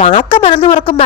കാക്ക മറന്നു പറക്കും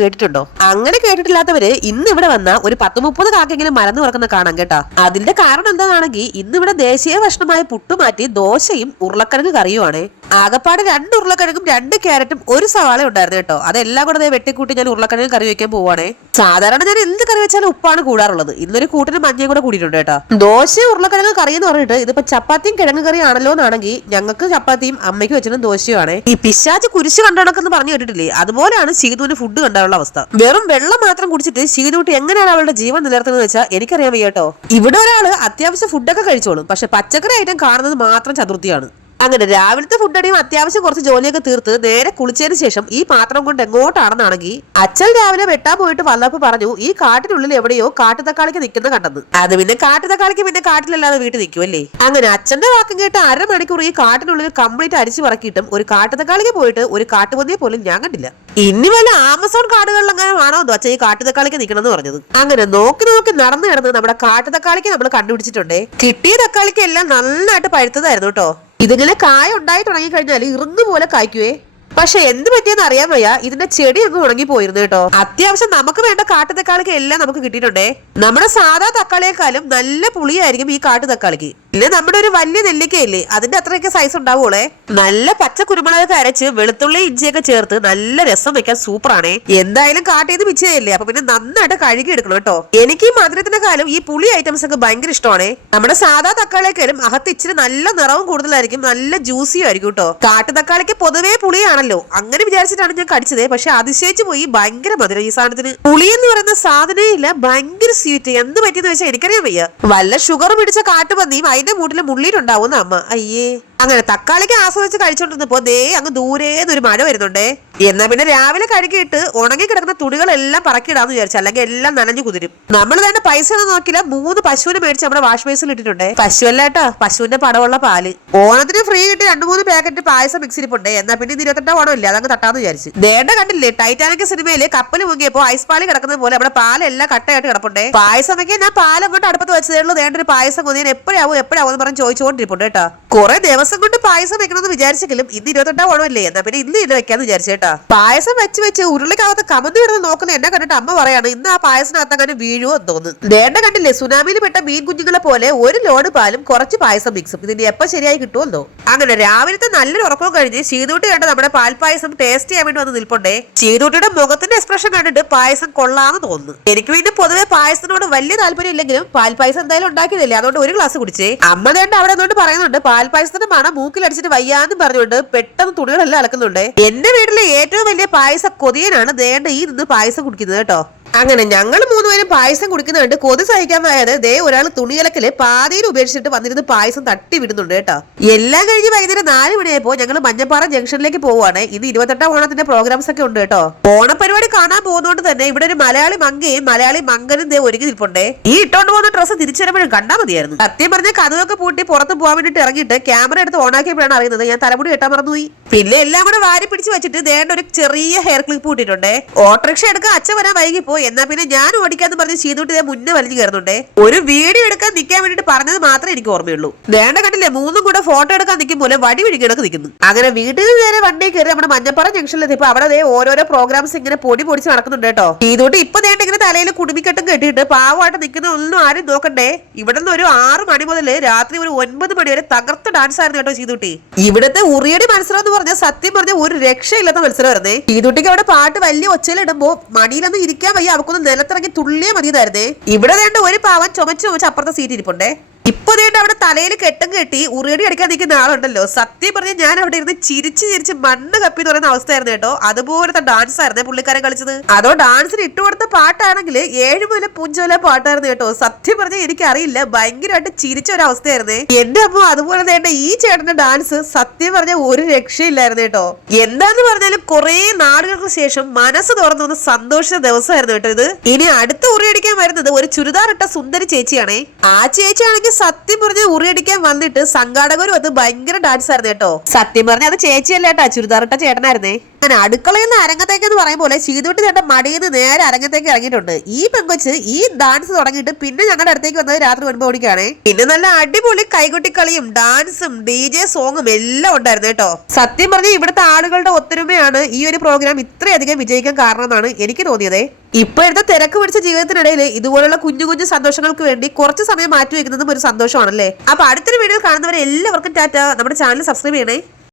കേട്ടിട്ടുണ്ടോ? അങ്ങനെ കേട്ടിട്ടില്ലാത്തവര് ഇന്ന് ഇവിടെ വന്ന ഒരു 10-30 കാക്കെങ്കിലും മറന്നു പറക്കുന്ന കാണാം കേട്ടോ. അതിന്റെ കാരണം എന്താണെങ്കിൽ ഇന്ന് ഇവിടെ ദേശീയ ഭക്ഷണമായ പുട്ടുമാറ്റി ദോശയും ഉരുളക്കിഴങ്ങ് കറിയുമാണ്. ആകപ്പാട് 2 ഉരുളക്കിഴങ്ങും 2 ക്യാരറ്റും 1 സവാള ഉണ്ടായിരുന്നു കേട്ടോ. അതെല്ലാം കൂടെ വെട്ടിക്കൂട്ടി ഞാൻ ഉരുളക്കിഴങ്ങ് കറി വെക്കാൻ പോവാണേ. സാധാരണ ഞാൻ എന്ത് കറി വെച്ചാലും ഉപ്പാണ് കൂടാറുള്ളത്. ഇന്നൊരു കൂട്ടിന് മഞ്ഞയും കൂടെ കൂടിയിട്ടുണ്ട് കേട്ടോ. ദോശയും ഉരുളക്കിഴങ്ങ് കറി എന്ന് പറഞ്ഞിട്ട് ഇതിപ്പോ ചപ്പാത്തിയും കിഴങ്ങ് കറി ആണല്ലോ എന്നാണെങ്കിൽ ഞങ്ങൾക്ക് ചപ്പാത്തിയും അമ്മയ്ക്ക് വെച്ചതും ദോശയുമാണ്. ഈ പിശാച് കുരിശ് കണ്ടടക്കെന്ന് പറഞ്ഞു കേട്ടിട്ടില്ലേ? അതുപോലെയാണ് ശീതുവിന് ഫുഡ് കണ്ടാലുള്ള അവസ്ഥ. വെറും വെള്ളം മാത്രം കുടിച്ചിട്ട് ശീതുട്ടി എങ്ങനെയാണ് അവളുടെ ജീവൻ നിലനിർത്തുന്നത് വെച്ചാൽ എനിക്കറിയാൻ വയ്യ കേട്ടോ. ഇവിടെ ഒരാള് അത്യാവശ്യം ഫുഡൊക്കെ കഴിച്ചോളും, പക്ഷെ പച്ചക്കറി ഐറ്റം കാണുന്നത് മാത്രം ചതുർത്ഥിയാണ്. അങ്ങനെ രാവിലത്തെ ഫുഡടിയും അത്യാവശ്യം കുറച്ച് ജോലിയൊക്കെ തീർത്ത് നേരെ കുളിച്ചതിന് ശേഷം ഈ പാത്രം കൊണ്ട് എങ്ങോട്ടാണെന്നാണെങ്കിൽ അച്ഛൻ രാവിലെ വെട്ടാൻ പോയിട്ട് വന്നപ്പോൾ പറഞ്ഞു ഈ കാട്ടിനുള്ളിൽ എവിടെയോ കാട്ടുതക്കാളിക്ക് നിൽക്കുന്ന കണ്ടെന്ന്. അത് പിന്നെ കാട്ടുതക്കാളിക്ക് പിന്നെ കാട്ടിലല്ലാതെ വീട്ടിൽ നിൽക്കുമല്ലേ. അങ്ങനെ അച്ഛന്റെ വാക്കും കേട്ട് 1/2 മണിക്കൂർ ഈ കാട്ടിനുള്ളിൽ കംപ്ലീറ്റ് അരിച്ചു പറക്കിയിട്ടും ഒരു കാട്ടുതക്കാളിക്ക് പോയിട്ട് ഒരു കാട്ടുപന്നിയെ പോലും ഞാൻ കണ്ടില്ല. ഇനി വല്ല ആമസോൺ കാടുകളിലെങ്ങനെ ആണോ അച്ഛൻ ഈ കാട്ടുതക്കാളിക്ക് നിൽക്കണമെന്ന് പറഞ്ഞത്. അങ്ങനെ നോക്കി നടന്നു കിടന്ന് നമ്മുടെ കാട്ടുതക്കാളിക്ക് നമ്മൾ കണ്ടുപിടിച്ചിട്ടുണ്ടേ. കിട്ടിയ തക്കാളിക്ക് എല്ലാം നന്നായിട്ട് പഴുത്തതായിരുന്നു കേട്ടോ. ഇതിങ്ങനെ കായ ഉണ്ടായി തുടങ്ങി കഴിഞ്ഞാൽ ഇറുങ്ങു പോലെ കായ്ക്കുവേ. പക്ഷെ എന്ത് പറ്റിയെന്ന് അറിയാൻ വയ്യ, ഇതിന്റെ ചെടി അങ്ങ് ഉണങ്ങി പോയിരുന്നു കേട്ടോ. അത്യാവശ്യം നമുക്ക് വേണ്ട കാട്ടുതക്കാളിക്ക് എല്ലാം നമുക്ക് കിട്ടിയിട്ടുണ്ടേ. നമ്മുടെ സാധാ തക്കാളിയെക്കാളും നല്ല പുളിയായിരിക്കും ഈ കാട്ടുതക്കാളിക്ക്. പിന്നെ നമ്മുടെ ഒരു വലിയ നെല്ലിക്കയില്ലേ, അതിന്റെ അത്രയൊക്കെ സൈസ് ഉണ്ടാവൂളെ. നല്ല പച്ച കുരുമുളകൊക്കെ അരച്ച് വെളുത്തുള്ളി ഇഞ്ചിയൊക്കെ ചേർത്ത് നല്ല രസം വെക്കാൻ സൂപ്പറാണേ. എന്തായാലും കാട്ടിയത് മിച്ചയല്ലേ, അപ്പൊ പിന്നെ നന്നായിട്ട് കഴുകി എടുക്കണം കേട്ടോ. എനിക്ക് ഈ മധുരത്തിനെക്കാളും ഈ പുളി ഐറ്റംസ് ഒക്കെ ഭയങ്കര ഇഷ്ടമാണേ. നമ്മുടെ സാധാ തക്കാളിയേക്കാളും അകത്ത് ഇച്ചിരി നല്ല നിറവും കൂടുതലായിരിക്കും, നല്ല ജ്യൂസിയും ആയിരിക്കും കേട്ടോ. കാട്ടുതക്കാളിക്ക് പൊതുവേ പുളിയാണല്ലോ, അങ്ങനെ വിചാരിച്ചിട്ടാണ് ഞാൻ കടിച്ചത്. പക്ഷെ അതിശയിച്ചു പോയി, ഭയങ്കര മധുരം ഈ സാധനത്തിന്. പുളി എന്ന് പറയുന്ന സാധനേ ഇല്ല, ഭയങ്കര സ്വീറ്റ്. എന്ത് പറ്റിയെന്ന് വെച്ചാൽ എനിക്കറിയാൻ വയ്യ. വല്ല ഷുഗർ പിടിച്ച കാട്ടുപന്നിയും അതിന്റെ മൂട്ടില് മുള്ളിയിട്ടുണ്ടാവുന്ന അമ്മ. അയ്യേ. അങ്ങനെ തക്കാളിക്ക് ആസ്വദിച്ച് കഴിച്ചോണ്ടിരുന്നപ്പോ ദേ അങ്ങ് ദൂരേന്നൊരു മഴ വരുന്നുണ്ടേ. എന്നാ പിന്നെ രാവിലെ കഴുകിയിട്ട് ഉണങ്ങി കിടക്കുന്ന തുണികളെല്ലാം പറക്കിയിടാന്ന് വിചാരിച്ചു, അല്ലെങ്കിൽ എല്ലാം നനഞ്ഞു കുതിരും. നമ്മൾ തന്നെ പൈസ ഒന്നും നോക്കില്ല, 3 പശുവിനെ മേടിച്ച് നമ്മുടെ വാഷ് ബേസിൽ ഇട്ടിട്ടുണ്ടേ. പശുവല്ല കേട്ടോ, പശുവിന്റെ പടമുള്ള പാല്. ഓണത്തിന് ഫ്രീ കിട്ടി 2-3 പാക്കറ്റ് പായസം മിക്സിരിപ്പുണ്ട്. എന്നാ പിന്നെ 28 ഓണം ഇല്ല, അതങ്ങ് തട്ടാന്ന് വിചാരിച്ചു. ദേണ്ട കണ്ടില്ലേ, ടൈറ്റാനിക് സിനിമയില് കപ്പൽ മുങ്ങിയപ്പോ ഐസ് പാല് കിടക്കുന്നത് പോലെ നമ്മുടെ പാലെല്ലാം കട്ടയായിട്ട് കിടപ്പുണ്ടേ. പായസം വെക്കാൻ ഞാൻ പാലങ്ങോട്ട് അടുപ്പത്ത് വെച്ചതേ ഉള്ളൂ. ദേണ്ട ഒരു പായസം കൊതിയാൻ എപ്പോഴാവും എന്ന് പറഞ്ഞ് ചോദിച്ചുകൊണ്ടിരിപ്പുണ്ട് കേട്ടോ. കുറെ ദിവസം കൊണ്ട് പായസം വെക്കണമെന്ന് വിചാരിച്ചെങ്കിലും ഇന്ന് 28 ഓണമല്ലേ, എന്നാ പിന്നെ ഇന്ന് ഇത് വെക്കാന്ന് വിചാരിച്ചേട്ടാ. പായസം വെച്ച് ഉരുളിക്കകത്ത് കമന്ന് കിടന്ന് നോക്കുന്ന എന്നെ കണ്ടിട്ട് അമ്മ പറയാണ് ഇന്ന് ആ പായസത്തിനകത്തങ്ങനെ വീഴുവോ എന്ന് തോന്നുന്നു. ദേണ്ട കണ്ടില്ലേ, സുനാമിയിൽ പെട്ട മീൻ കുഞ്ഞുങ്ങളെ പോലെ 1 ലോഡ് പാലും കുറച്ച് പായസം മിക്സും. ഇതിന് എപ്പോ ശരിയായി കിട്ടുമല്ലോ. അങ്ങനെ രാവിലത്തെ നല്ലൊരു ഉറക്കവും കഴിഞ്ഞ് ശീതൂട്ടി കണ്ട് നമ്മുടെ പാൽപ്പായസം ടേസ്റ്റ് ചെയ്യാൻ വേണ്ടി വന്ന് നിൽപ്പുണ്ടേ. ശീതൂട്ടിയുടെ മുഖത്തിന്റെ എക്സ്പ്രഷൻ കണ്ടിട്ട് പായസം കൊള്ളാന്ന് തോന്നുന്നു. എനിക്ക് പിന്നെ പൊതുവെ പായസത്തിനോട് വലിയ താല്പര്യം ഇല്ലെങ്കിലും പാൽപ്പായസം എന്തായാലും ഉണ്ടാക്കിയതല്ലേ, അതുകൊണ്ട് 1 ഗ്ലാസ് കുടിച്ചേ. അമ്മ ദേണ്ട അവിടെ നിന്നോണ്ട് പറയുന്നുണ്ട് പാൽപ്പായസത്തിന്റെ മണം മൂക്കിലടിച്ചിട്ട് വയ്യാന്ന് പറഞ്ഞുകൊണ്ട് പെട്ടെന്ന് തുണികളെല്ലാം അലക്കുന്നുണ്ട്. എന്റെ വീട്ടിലെ ഏറ്റവും വലിയ പായസ കൊതിയനാണ് ദേണ്ട ഈ നിന്ന് പായസം കുടിക്കുന്നത് കേട്ടോ. അങ്ങനെ ഞങ്ങൾ 3 പേരും പായസം കുടിക്കുന്ന കണ്ട് കൊതി സഹിക്കാൻ വയ്യാതെ ദേ ഒരാൾ തുണിയലക്കല് പാതിയിൽ ഉപേക്ഷിച്ചിട്ട് വന്നിരുന്ന് പായസം തട്ടി വിടുന്നുണ്ട് കേട്ടോ. എല്ലാം കഴിഞ്ഞ് വൈകുന്നേരം 4 മണിയായപ്പോ ഞങ്ങൾ മഞ്ഞപ്പാറ ജംഗ്ഷനിലേക്ക് പോവാണ്. ഇത് 28 ഓണത്തിന്റെ പ്രോഗ്രാംസ് ഒക്കെ ഉണ്ട് കേട്ടോ. ഓണപരിപാടി കാണാൻ പോകുന്നോണ്ട് തന്നെ ഇവിടെ ഒരു മലയാളി മങ്കയും മലയാളി മങ്കനും ദേ ഒരുങ്ങി നിൽപ്പുണ്ടേ. ഈ ഇട്ടോണ്ട് പോകുന്ന ഡ്രസ്സ് തിരിച്ചുവരുമ്പോഴും കണ്ടാൽ മതിയായിരുന്നു. സത്യം പറഞ്ഞ കഥയൊക്കെ പൂട്ടി പുറത്ത് പോകാൻ വേണ്ടിട്ട് ഇറങ്ങിയിട്ട് ക്യാമറ എടുത്ത് ഓണാക്കിയപ്പോഴാണ് അറിയുന്നത് ഞാൻ തലമുടി കെട്ടാൻ മറന്നുപോയി. പിന്നെ എല്ലാം കൂടെ വാരി പിടിച്ച് വെച്ചിട്ട് ദേണ്ട ഒരു ചെറിയ ഹെയർ ക്ലിപ്പ് കൂട്ടിയിട്ടുണ്ട്. ഓട്ടോറിക്ഷ എടുക്കാൻ അച്ഛൻ വരാൻ വൈകിപ്പോ, എന്നാ പിന്നെ ഞാൻ ഓടിക്കാന്ന് പറഞ്ഞ് ചെയ്തോട്ട് മുന്നേ വലിഞ്ഞു കയറുന്നുണ്ടേ. ഒരു വീഡിയോ എടുക്കാൻ നിൽക്കാൻ വേണ്ടിട്ട് പറഞ്ഞത് മാത്രമേ എനിക്ക് ഓർമ്മയുള്ളൂ. ദേണ്ട കണ്ടില്ലേ, 3 കൂടെ ഫോട്ടോ എടുക്കാൻ നിൽക്കുമ്പോൾ വടി വിഴിക്കിടക്ക് നിൽക്കുന്നു. അങ്ങനെ വീട്ടിൽ നേരെ വണ്ടി കയറി നമ്മുടെ മഞ്ഞപ്പാറ ജംഗ്ഷനിലെത്തിയപ്പോ അവിടെ ഓരോരോ പ്രോഗ്രാംസ് ഇങ്ങനെ പൊടിച്ച് നടക്കുന്നുണ്ട് കേട്ടോ. ചെയ്തോട്ട് ഇപ്പൊ ദേണ്ട ഇങ്ങനെ തലയിൽ കുടുമിക്കെട്ടും കെട്ടിയിട്ട് പാവമായിട്ട് നിൽക്കുന്ന ഒന്നും ആരും നോക്കണ്ടേ. ഇവിടെ നിന്ന് ഒരു 6 മണി മുതൽ രാത്രി ഒരു 9 മണി വരെ തകർത്ത ഡാൻസ് ആയിരുന്നു കേട്ടോ ചെയ്തൂട്ടി. ഇവിടുത്തെ ഉറിയടി മത്സരം എന്ന് പറഞ്ഞാൽ സത്യം പറഞ്ഞ ഒരു രക്ഷയില്ലാത്ത മത്സരമായിരുന്നേ. ചെയ്തൂട്ടിക്ക് അവിടെ പാട്ട് വലിയ ഒച്ചയിലിടുമ്പോ മടിയിലൊന്നും ഇരിക്കാൻ വയ്യ, അവക്കൊന്നും നിലത്തിറങ്ങി തുള്ളിയ മതിയായിരുന്നേ. ഇവിടെ വേണ്ട ഒരു പാവൻ ചുമച്ച് അപ്പുറത്തെ സീറ്റ് ഇരിപ്പുണ്ടേ. ഇപ്പൊ ദേണ്ട അവിടെ തലയിൽ കെട്ടും കെട്ടി ഉറിയടി അടിക്കാൻ നിൽക്കുന്ന ആളുണ്ടല്ലോ. സത്യം പറഞ്ഞ് ഞാൻ അവിടെ ഇരുന്ന് ചിരിച്ച് മണ്ണ് കപ്പി എന്ന് പറയുന്ന അവസ്ഥയായിരുന്നു കേട്ടോ. അതുപോലത്തെ ഡാൻസ് ആയിരുന്നേ പുള്ളിക്കാരൻ കളിച്ചത്. അതോ ഡാൻസിന് ഇട്ടുകൊടുത്ത പാട്ടാണെങ്കിൽ 7 മുതൽ പുഞ്ചോല പാട്ടായിരുന്നു കേട്ടോ. സത്യം പറഞ്ഞാൽ എനിക്കറിയില്ല, ഭയങ്കരമായിട്ട് ചിരിച്ച ഒരു അവസ്ഥയായിരുന്നേ എന്റെ അമ്മ. അതുപോലെ തന്നെ ഈ ചേട്ടന്റെ ഡാൻസ് സത്യം പറഞ്ഞാൽ ഒരു രക്ഷയില്ലായിരുന്നു കേട്ടോ. എന്താന്ന് പറഞ്ഞാലും കുറെ നാളുകൾക്ക് ശേഷം മനസ്സ് തുറന്നു സന്തോഷ ദിവസമായിരുന്നു കേട്ടോ ഇത്. ഇനി അടുത്ത ഉറിയടിക്കാൻ വരുന്നത് ഒരു ചുരിദാർ ഇട്ട സുന്ദരി ചേച്ചിയാണേ. ആ ചേച്ചിയാണെങ്കിൽ സത്യം പറഞ്ഞ ഉറിയടിക്കാൻ വന്നിട്ട് സംഘാടകരും അത് ഭയങ്കര ഡാൻസ് ആയിരുന്നു കേട്ടോ. സത്യം പറഞ്ഞ അത് ചേച്ചിയല്ല കേട്ടാ, ചുരിദാറിട്ട ചേട്ടനായിരുന്നേ. അങ്ങനെ അടുക്കളയിൽ നിന്ന് അരങ്ങത്തേക്ക് എന്ന് പറയും പോലെ ശീതുട്ടി ചേട്ടൻ മടിയിൽ നിന്ന് നേരെ അരങ്ങത്തേക്ക് ഇറങ്ങിയിട്ടുണ്ട്. ഈ പെങ്കൊച്ച് ഈ ഡാൻസ് തുടങ്ങിയിട്ട് പിന്നെ ഞങ്ങളുടെ അടുത്തേക്ക് വന്നത് രാത്രി 9 മണിക്കാണ്. പിന്നെ നല്ല അടിപൊളി കൈകൊട്ടിക്കളിയും ഡാൻസും DJ സോങ്ങും എല്ലാം ഉണ്ടായിരുന്നു കേട്ടോ. സത്യം പറഞ്ഞ ഇവിടുത്തെ ആളുകളുടെ ഒത്തൊരുമയാണ് ഈ ഒരു പ്രോഗ്രാം ഇത്രയധികം വിജയിക്കാൻ കാരണം എന്നാണ് എനിക്ക് തോന്നിയത്. ഇപ്പോഴത്തെ തിരക്ക് പിടിച്ച ജീവിതത്തിനിടയിൽ ഇതുപോലുള്ള കുഞ്ഞു കുഞ്ഞു സന്തോഷങ്ങൾക്ക് വേണ്ടി കുറച്ച് സമയം മാറ്റി വെക്കുന്നതും ഒരു സന്തോഷമാണല്ലേ. അപ്പൊ അടുത്തൊരു വീഡിയോ കാണുന്നവരെ എല്ലാവർക്കും ടാറ്റ. നമ്മുടെ ചാനൽ സബ്സ്ക്രൈബ് ചെയ്യണേ.